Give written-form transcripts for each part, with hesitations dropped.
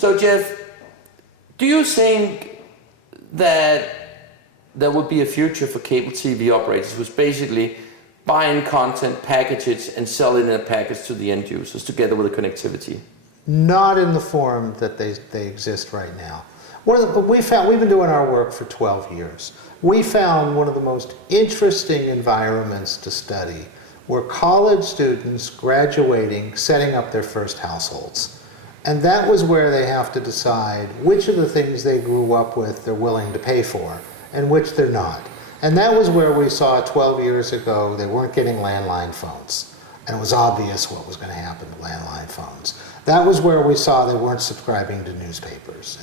So Jeff, do you think that there would be a future for cable TV operators who's basically buying content, package it, and sell it in a package to the end users together with the connectivity? Not in the form that they exist right now. We've been doing our work for 12 years. We found one of the most interesting environments to study were college students graduating, setting up their first households. And that was where they have to decide which of the things they grew up with they're willing to pay for and which they're not. And that was where we saw 12 years ago they weren't getting landline phones. And it was obvious what was going to happen to landline phones. That was where we saw they weren't subscribing to newspapers.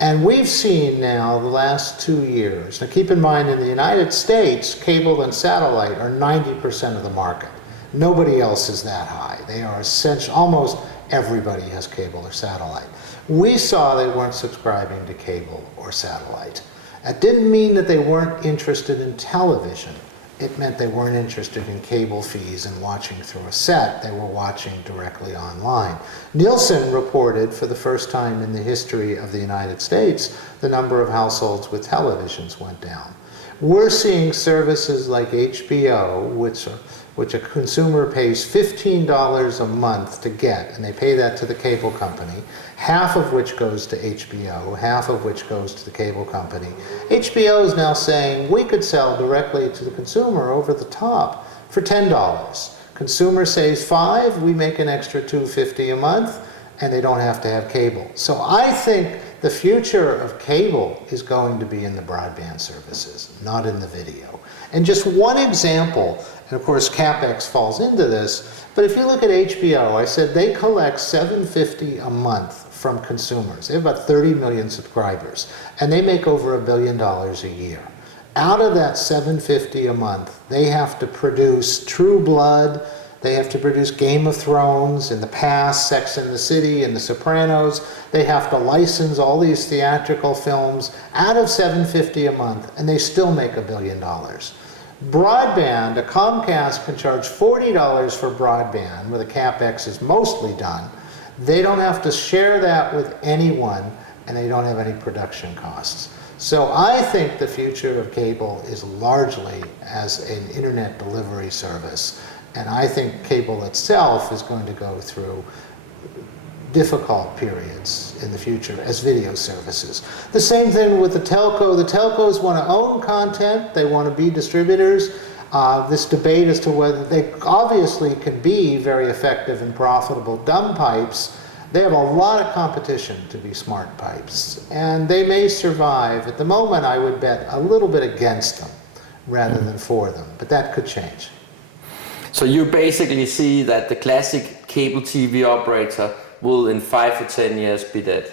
And we've seen now the last 2 years, now keep in mind in the United States, cable and satellite are 90% of the market. Nobody else is that high. They are essential, almost everybody has cable or satellite. We saw they weren't subscribing to cable or satellite. That didn't mean that they weren't interested in television. It meant they weren't interested in cable fees and watching through a set. They were watching directly online. Nielsen reported for the first time in the history of the United States, the number of households with televisions went down. We're seeing services like HBO, which a consumer pays $15 a month to get, and they pay that to the cable company, half of which goes to HBO, half of which goes to the cable company. HBO is now saying we could sell directly to the consumer over the top for $10. Consumer saves $5, we make an extra $2.50 a month, and they don't have to have cable. So I think the future of cable is going to be in the broadband services, not in the video. And just one example, and of course CapEx falls into this, but if you look at HBO, I said they collect $7.50 a month from consumers. They have about 30 million subscribers, and they make over $1 billion a year. Out of that $7.50 a month, they have to produce True Blood, they have to produce Game of Thrones, in the past, Sex and the City, and The Sopranos. They have to license all these theatrical films out of $7.50 a month, and they still make $1 billion. Broadband, a Comcast can charge $40 for broadband, where the CapEx is mostly done. They don't have to share that with anyone, and they don't have any production costs. So I think the future of cable is largely as an internet delivery service. And I think cable itself is going to go through difficult periods in the future as video services. The same thing with the telco. The telcos want to own content. They want to be distributors. This debate as to whether they obviously can be very effective and profitable dumb pipes. They have a lot of competition to be smart pipes. And they may survive. At the moment, I would bet a little bit against them rather than for them. But that could change. So you basically see that the classic cable TV operator will in 5 or 10 years be dead?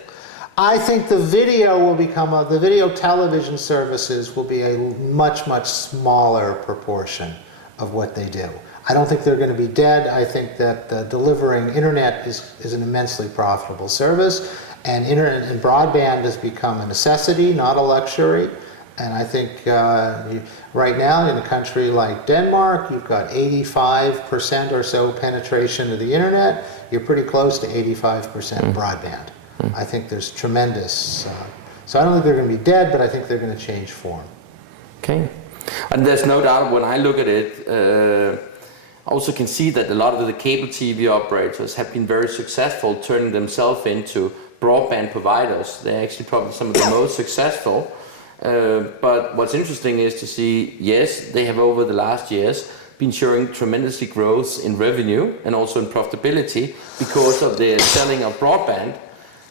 I think the video will become, the video television services will be a much, much smaller proportion of what they do. I don't think they're going to be dead. I think that delivering internet is an immensely profitable service, and internet and broadband has become a necessity, not a luxury. And I think right now in a country like Denmark, you've got 85% or so penetration of the internet. You're pretty close to 85% broadband. I think there's tremendous, so I don't think they're going to be dead, but I think they're going to change form. Okay. And there's no doubt when I look at it, I also can see that a lot of the cable TV operators have been very successful turning themselves into broadband providers. They're actually probably some of the most successful. But what's interesting is to see, yes, they have over the last years been showing tremendously growth in revenue and also in profitability because of the selling of broadband.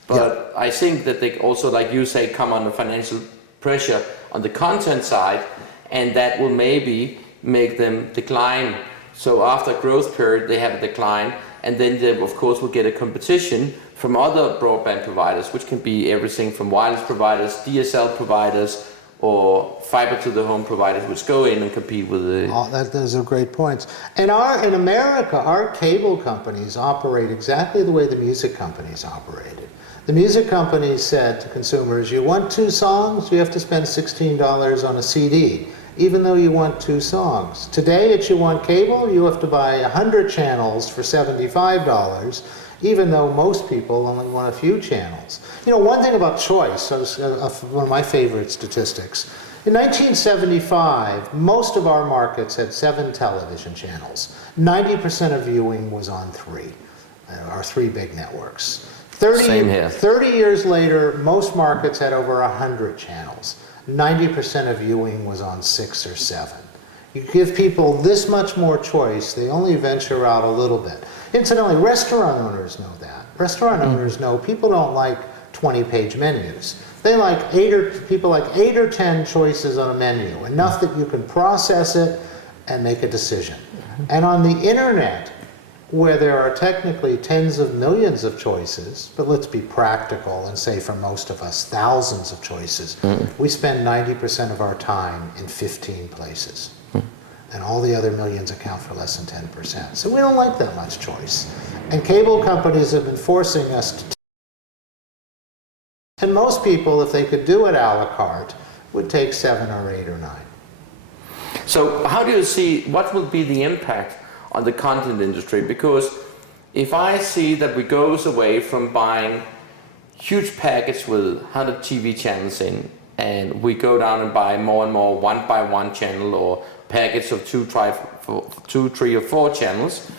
But I think that they also, like you say, come under financial pressure on the content side, and that will maybe make them decline. So after a growth period, they have a decline, and then they, of course, will get a competition from other broadband providers, which can be everything from wireless providers, DSL providers, or fiber to the home providers, which go in and compete with the... Those are great points. And in America, our cable companies operate exactly the way the music companies operated. The music companies said to consumers, you want 2 songs, you have to spend $16 on a CD, even though you want 2 songs. Today, if you want cable, you have to buy 100 channels for $75. even though most people only want a few channels. You know, one thing about choice, so one of my favorite statistics, in 1975, most of our markets had 7 television channels. 90% of viewing was on 3, our 3 big networks. Same here. 30 years later, most markets had over 100 channels. 90% of viewing was on 6 or 7. You give people this much more choice, they only venture out a little bit. Incidentally, restaurant owners know that. Restaurant owners know people don't like 20-page menus. They like 8 or 10 choices on a menu, enough that you can process it and make a decision. And on the internet, where there are technically tens of millions of choices, but let's be practical and say for most of us, thousands of choices, we spend 90% of our time in 15 places. And all the other millions account for less than 10%. So we don't like that much choice. And cable companies have been forcing us to. And most people, if they could do it a la carte, would take 7 or 8 or 9. So how do you see, what will be the impact on the content industry? Because if I see that we goes away from buying huge packets with 100 TV channels in, and we go down and buy more and more 1-by-1 channel or packets of 2, 3 or 4 channels,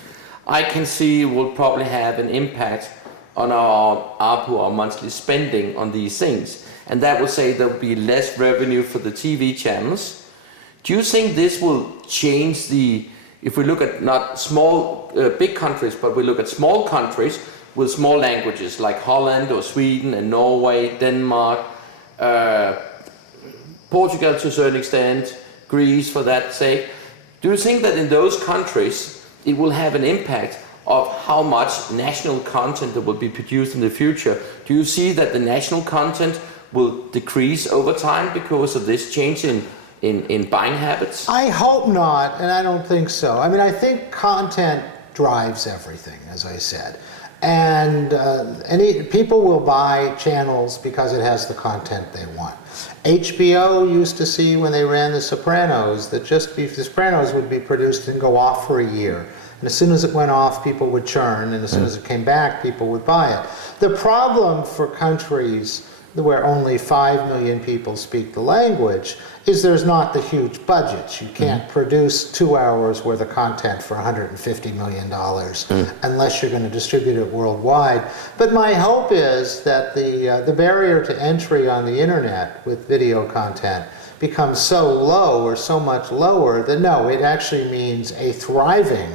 I can see will probably have an impact on our ARPU, our monthly spending on these things. And that will say there will be less revenue for the TV channels. Do you think this will change if we look at not small, big countries, but we look at small countries with small languages like Holland or Sweden and Norway, Denmark, Portugal to a certain extent, Greece for that sake. Do you think that in those countries it will have an impact of how much national content that will be produced in the future? Do you see that the national content will decrease over time because of this change in buying habits? I hope not, and I don't think so. I mean, I think content drives everything, as I said. And people will buy channels because it has the content they want. HBO used to see when they ran The Sopranos that The Sopranos would be produced and go off for a year. And as soon as it went off, people would churn, and as soon as it came back, people would buy it. The problem for countries where only 5 million people speak the language is there's not the huge budgets. You can't produce 2 hours worth of content for $150 million unless you're going to distribute it worldwide. But my hope is that the barrier to entry on the internet with video content becomes so low or so much lower that no, it actually means a thriving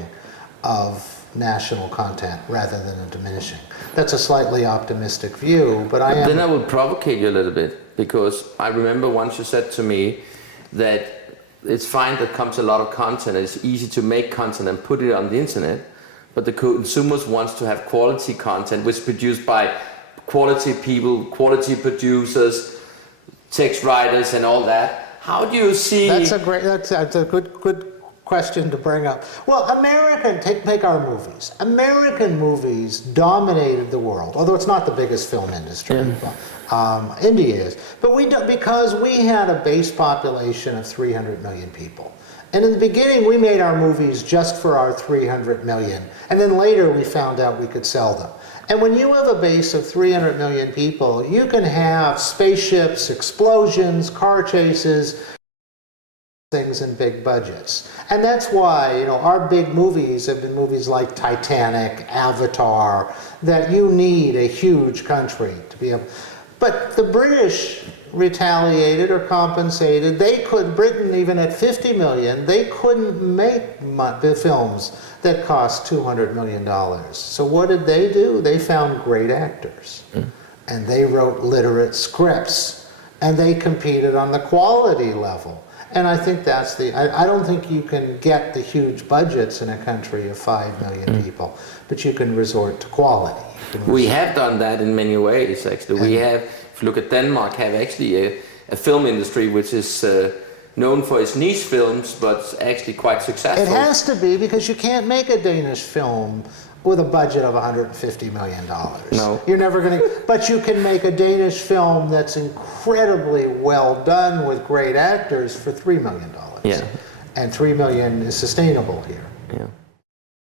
of national content rather than a diminishing. That's a slightly optimistic view, but I am... Then I will provocate you a little bit, because I remember once you said to me that it's fine that comes a lot of content, it's easy to make content and put it on the internet, but the consumers wants to have quality content which is produced by quality people, quality producers, text writers and all that. How do you see... That's a good question to bring up. Well, take our movies. American movies dominated the world, although it's not the biggest film industry. India is. But because we had a base population of 300 million people. And in the beginning, we made our movies just for our 300 million. And then later, we found out we could sell them. And when you have a base of 300 million people, you can have spaceships, explosions, car chases, things in big budgets. And that's why, our big movies have been movies like Titanic, Avatar, that you need a huge country to be able... But the British retaliated or compensated. Britain, even at 50 million, they couldn't make the films that cost $200 million. So what did they do? They found great actors. And they wrote literate scripts. And they competed on the quality level. And I think that's I don't think you can get the huge budgets in a country of 5 million people, but you can resort to quality. We have done that in many ways, actually. We have, if you look at Denmark, have actually a film industry which is known for its niche films, but actually quite successful. It has to be, because you can't make a Danish film with a budget of $150 million. No. You're never going to, but you can make a Danish film that's incredibly well done with great actors for $3 million. Yeah. And $3 million is sustainable here. Yeah.